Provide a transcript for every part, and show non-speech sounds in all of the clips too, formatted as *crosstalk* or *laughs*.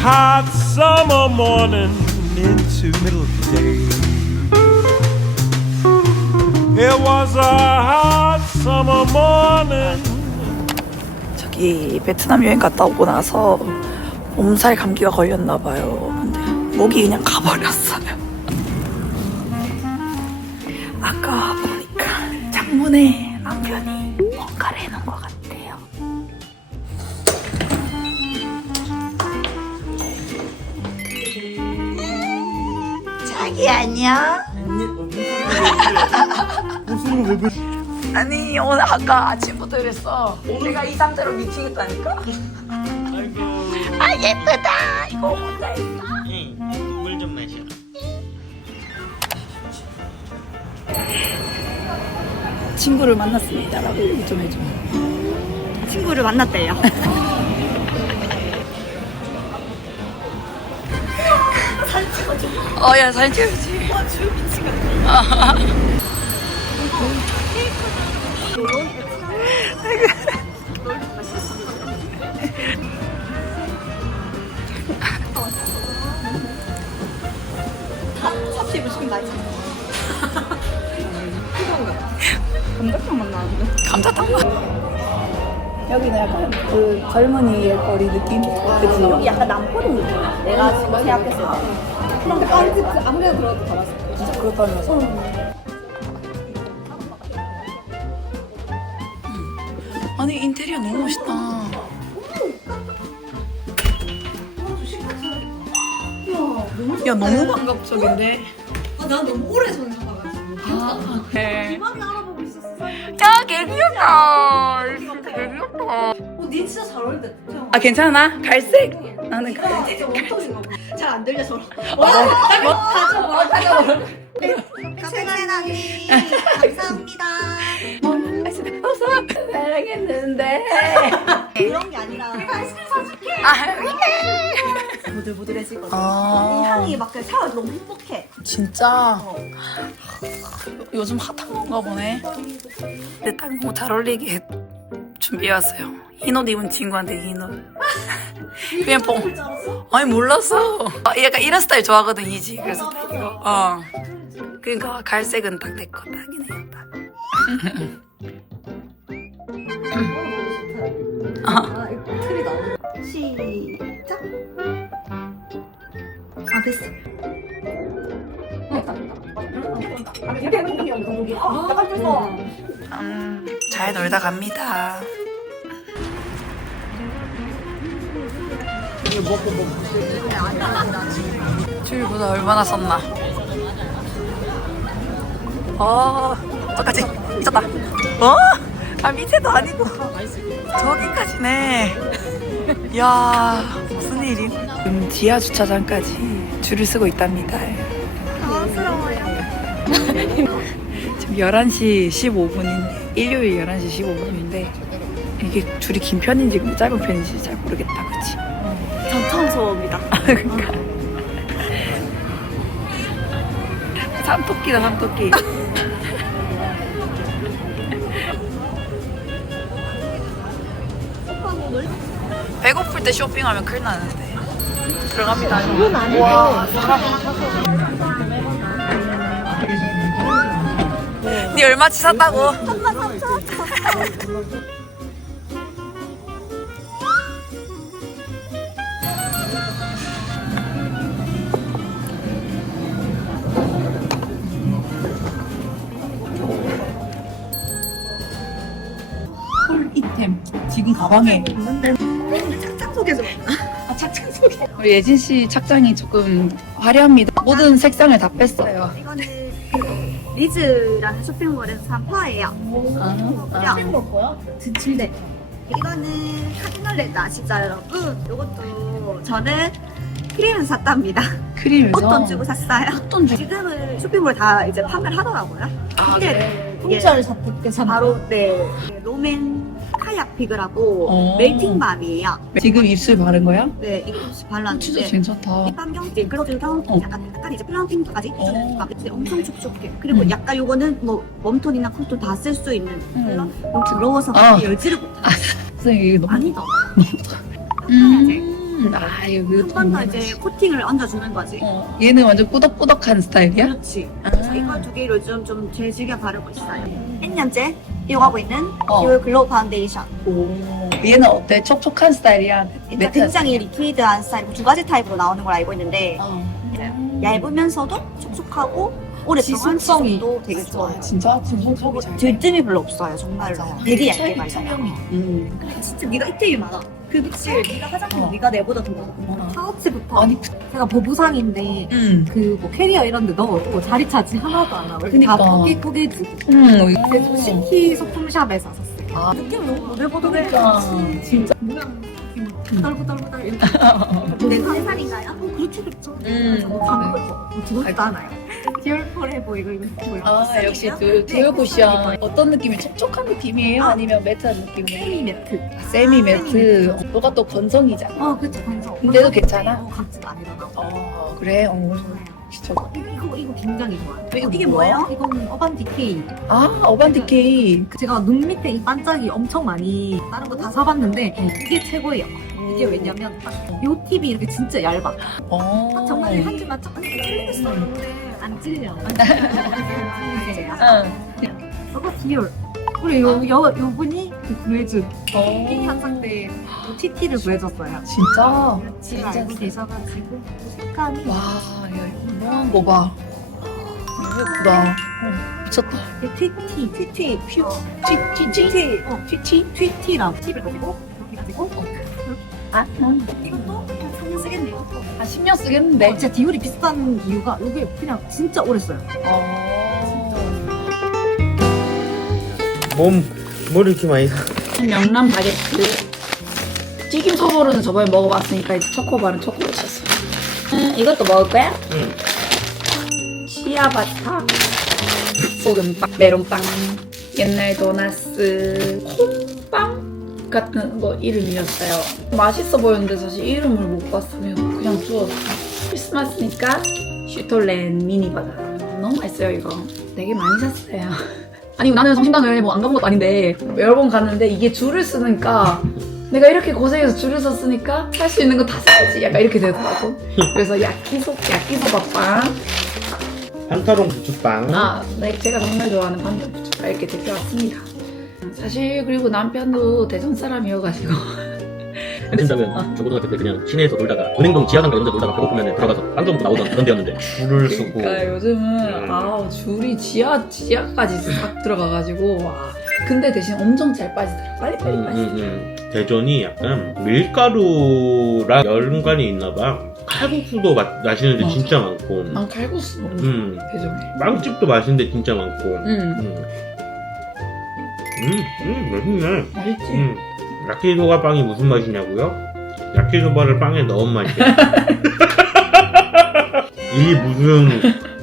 hot summer morning into middle day. It was a hot summer morning. 저기 베트남 여행 갔다 오고 나서 몸살 감기가 걸렸나 봐요. 근데 목이 그냥 가버렸어요. 아까 보니까 창문에 남편이 뭔가를 해놓은 것 같아요. 자기 안녕. *laughs* 아니 오늘 아까 아침부터 이랬어. 내가 이 상태로 미치겠다니까. 아 예쁘다. 이거 혼자 했어. 물좀 마셔. 친구를 만났습니다라고 얘기 좀 해줘. 친구를 만났대요. *laughs* 어, 야, 사진 찍어야지. 와, 주 미치겠다. 감자탕 맛. 여기는 약간 그 젊은이의 거리 느낌? 그치? 여기 약간 남포동 느낌이야. 내가 지금 생각했을 때. 근데 아, 그 아무데나 들어도 다 맛있어. 진짜 그렇다면서. 아니, 인테리어 너무 멋있다. 야, 너무 감각적인데? 아, 난 너무 오래 전에 가가지고. 아, 그래. 음악이 알아보고 있었어. 야, 개 귀엽다. 개 귀엽다. 어, 니 진짜 잘 어울린다. 아, 괜찮아? 갈색? 나는 갈색. 잘안 들려, 저런. 와, 못하죠, 못하죠. 카페인 언니 감사합니다. 없어. 사랑했는데. 그런 게 아니라 아이스크림 사줄게. 아, 보들보들해지거든. 이 아, 향이 막 그냥 샤워 너무 행복해. 진짜. 요즘 핫한 건가 보네. 근데 딱 너무 잘 어울리게 준비해왔어요. 흰옷 입은 친구한테 흰 옷. 그냥 뽕. 아니 몰랐어. 아, 약간 이런 스타일 좋아하거든 이지. 그래서 딱 이거. 어. 그러니까 갈색은 딱 내 거 딱이네요. 딱. 아, 이거 틀이 나오네. 시작. 아, 됐어. 음, 잘 놀다 갑니다. 줄보다 얼마나 썼나? 어, 저까지 미쳤다. 어? 아 밑에도 아니고 저기까지네. 야 무슨 일이? 지금 지하 주차장까지 줄을 서고 있답니다. 지금 11시 15분인데 일요일 11시 15분인데 이게 줄이 긴 편인지 짧은 편인지 잘 모르겠다 그치? 수업입니다. 그러니까. 삼토끼다 삼토끼. 배고플 때 쇼핑하면 큰일 나는데. 들어갑니다. 와 사람. 니 얼마치 샀다고? 이템 지금 가방에 착착 속에서. 아 착장 속에 우리 예진 씨 착장이 조금 화려합니다 모든 색상을 다 뺐어요 이거는 그 리즈라는 쇼핑몰에서 산 퍼예요. 아, 쇼핑몰 뭐야? 네. 이거는 카디널 레드 아시죠, 여러분? 이것도 저는 크림에서 샀답니다. 크림에서 꽃돈 주고 샀어요. 돈 주- 지금은 쇼핑몰 다 이제 판매를 하더라고요. 아, 근데 공짜를 샀게 바로 네 로맨 카약 피그라고 어. 멜팅밤이에요. 지금 입술 바른 거야? 네 이거 혹시 진짜 발랐는데 괜찮다 입안경질 끌어주던 어. 약간 약간 이제 플럼핑까지 어. 막 이제 엄청 촉촉해. 그리고 음. 약간 요거는 뭐 웜톤이나 쿨톤 다 쓸 수 있는 음. 컬러. 너무 더러워서 아. 열지를 못해. 선생님 이게 너무 아니다. 음. 음, 아, 이거 한 번 더 이제 코팅을 얹어주는 거지. 어, 얘는 완전 꾸덕꾸덕한 스타일이야? 그렇지. 아. 그래서 이거 두 개를 요즘 좀 제일 즐겨 바르고 있어요. 1년째 이용하고 있는 어. 듀얼 글로우 파운데이션. 오, 얘는 어때? 촉촉한 스타일이야? 매트한 굉장히 리퀴드한 스타일 두 가지 타입으로 나오는 걸 알고 있는데 어. 얇으면서도 촉촉하고 오랫동안 지속성이 지속도 되게 좋아요. 진짜 진성성이 잘 돼. 들뜸이 별로 없어요, 정말로. 되게 얇게 발라요. 투명해. 음. 진짜 네가 이태이 많아. 그 믹실 네가 화장품 어. 네가 내보다 더 많아. 파우치부터 아니, 제가 보부상인데 음. 그 뭐 캐리어 이런 데 넣어도 자리 차지 하나도 안 하고 그니까. 다 포개 포개지고 음. 그래서 시티 소품샵에서 샀어요 아, 느낌이 너무 보들보들해. 그러니까. 진짜 모양 부들부들부들 이렇게 *laughs* 내 살인가요? 어, 그렇죠, 그렇죠. 음. 가격을 두렵지도 않아요 디얼 포레버 이거 이거 뭐야 아, 역시 듀, 듀얼 쿠션. 어떤 느낌이? 촉촉한 느낌이에요? 아 니면 매트한 느낌이에요? 세미 매트 세미 매트. 어, 너가 또 건성이잖아. 어 그쵸 건성 근데도 괜찮아? 어 각지가 아니더라고 어, 그래? 어, 진짜. 이거 이거 굉장히 좋아요 이거 이게? 뭐예요? 이건 어반 디케이 아, 어반디케이. 제가 눈 밑에 이 반짝이 엄청 많이 다른 거 다 사봤는데 이게 최고예요. 이게 왜냐면 딱요 팁이 이렇게 진짜 얇아. 어. 딱 정말 한 줄만 쫙 찔리겠어. 근데 안 *laughs* 찔려. 안 찔려. 응. 저거 디올. 그리고 요, 요, 요 분이 그 구해준 어. 이 현상 때 TT를 구해줬어요. 진짜? 지금 알고 계셔가지고 색감이 와, 야, 이거 뭐한 거 봐. 너무 예쁘다. 어, 미쳤다. TT, TT, 퓨, 티, 티, 티? 어, 티, 티? TT랑 팁을 가지고 이렇게 가지고 아, 음. 이것도 한 3년 쓰겠네요. 한 10년 쓰겠는데. 어, 진짜 디올이 비슷한 이유가 이게 그냥 진짜 오래 써요. 어. 몸, 뭘 이렇게 많이 사? 명란 바게트. 튀김 소보루는 저번에 먹어봤으니까 이제 초코바는 초코로 쳤어. 음, 이것도 먹을 거야? 응. 치아바타, 소금빵, 메론빵, 옛날 도나스, 콩빵 같은 거 이름이었어요. 맛있어 보였는데 사실 이름을 못 봤으면 그냥 주웠어. 크리스마스니까 슈톨렌 미니바다. 너무 맛있어요 이거. 되게 많이 샀어요. 아니 나는 성심당을 뭐 안 가본 것도 아닌데 여러 번 갔는데 이게 줄을 쓰니까 내가 이렇게 고생해서 줄을 섰으니까 살수 있는 거 다 사야지 약간 이렇게 되더라고 그래서 야키소 야키소바빵 한타롱 부추빵. 아, 네, 제가 정말 좋아하는 반전 부추가 이렇게 데려왔습니다. 사실 그리고 남편도 대전 사람이어가지고 팀장은 저 고등학교 때 그냥 시내에서 놀다가 은행동 지하상가 이런 데 놀다가 배고프면 들어가서 빵 정도 나오던 그런 데였는데 줄을 쓰고. 그러니까 요즘은 음. 아 줄이 지하 지하까지 싹 들어가가지고 와 근데 대신 엄청 잘 빠지더라 빨리 빨리 음, 빠지. 음, 음. 대전이 약간 밀가루랑 연관이 있나 봐. 칼국수도 마, 맛있는 데 맞아. 진짜 많고. 난 칼국수 좋아 음. 대전에. 빵집도 맛있는 데 진짜 많고. 음 음. 음, 음, 맛있네. 맛있지. 음. 야키소바 빵이 무슨 맛이냐고요? 야키소바를 빵에 넣은 맛이야. *laughs* 이 무슨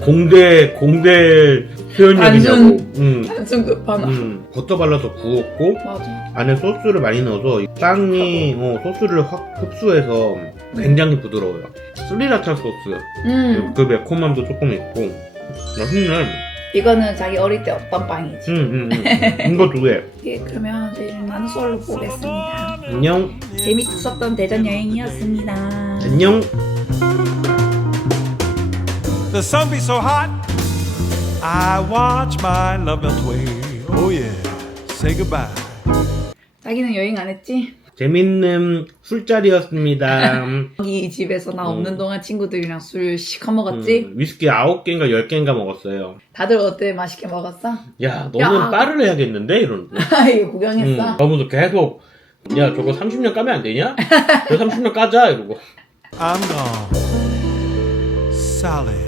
공대 공대 표현력이냐고. 음. 단순 급하나. 음. 버터 발라서 구웠고 맞아. 안에 소스를 많이 넣어서 이 빵이 어, 소스를 확 흡수해서 굉장히 부드러워요. 스리라차 소스. 음 그 매콤함도 조금 있고 맛있네. 이거는 자기 어릴 때 어떤 빵이지. 음, 음, 음. 이거 두 개. *laughs* 예, 그러면 이제 나는 솔로 보겠습니다. 안녕. 재밌었던 대전 여행이었습니다. 안녕. The sun be so hot, I watch my love melt away. Oh yeah, say goodbye. 자기는 여행 안 했지? 재밌는 술자리였습니다. *laughs* 이 집에서 나 없는 음. 동안 친구들이랑 술 시커 먹었지? 음, 위스키 9개인가 10개인가 먹었어요. 다들 어때? 맛있게 먹었어? 야, 너는 야. 빠를 해야겠는데? 이런. *laughs* 이거 구경했어? 음, 너무도 계속, 야, 저거 30년 까면 안 되냐? 저 30년 까자! 이러고. I'm gone. Sally.